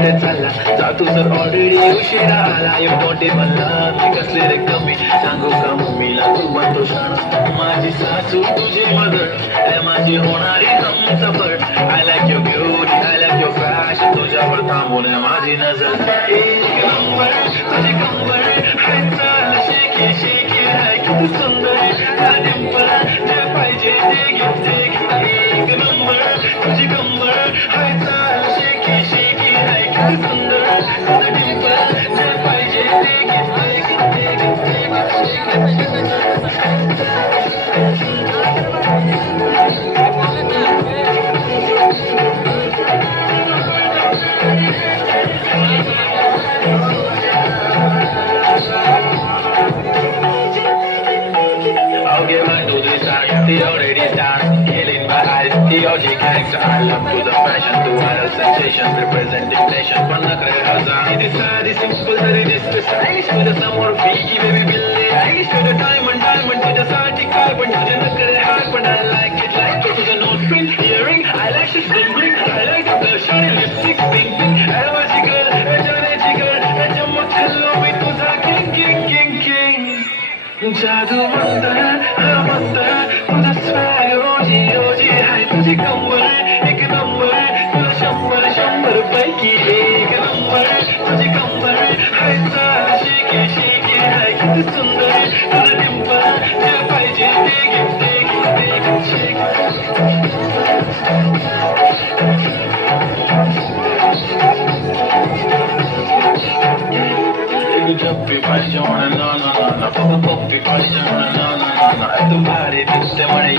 कुठे चालला जातो सर ऑलरेडी उशिरा आला यो मोठे म्हणला मी कसले रे कमी सांगू का मम्मीला तू म्हणतो शाळा माझी सासू तुझी मदर माझी होणारी Humsafar I like your beauty I like your fashion तुझ्यावर थांबून माझी नजर एक नंबर तुझी कंबर हाय चाल शेकी शेकी हाय किती सुंदर त्या डिंपल जे पाहिजे ते घे एक नंबर तुझी कंबर हाय चाल शेकी शेकी हाय किती सुंदर त्या डिंपल जे पाहिजे ते I'll get my do this time, they already done. Killing my eyes, DOG gangsta. I love to the fashion, to wild sensation, representing nation. Panna kare hazan. It is sad, it's simple, that it is precise. With some more freaky baby Billy eyes. To the diamond, to the sati carbon, to the nakare heart, but I like it like to the nose print, earring, eyelashes, bling bling. I like the blush, shiny lipstick, pink pink. Advanced girl, jane jigar, chamak khallo mein tujha king king king king. जादू मंतर तुझा swag रोजी रोजी हाय तुझी कंबर एक number तुला शंभर शंभर पैकी एक नंबर तुझी कंबर हाय चाल शेकी शेकी हाय किती सुंदर तुझं डिंपल जे पाहिजे ते घे शेक जप्पी पाहिजे म्हणा ना ना ना ना पप्पी पाहिजे म्हणा ना ना ना ना तू भारी दिसते म्हणे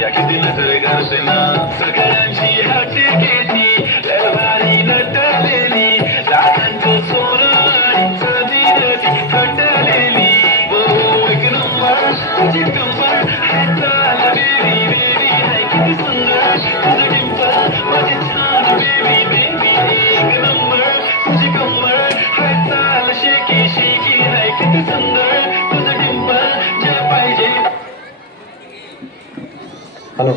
या किती नजरे करते ना सगळ्यांची हाते घेती लय भारी नटलेली लाखांचं सोनं आणि चांदी कटलेली हो एक नंबर तुझी कंबर हाय चाल बेबी बेबी हाय किती सुंदर तुझं डिंपल माझी छान बेबी बेबी एक नंबर तुझी कंबर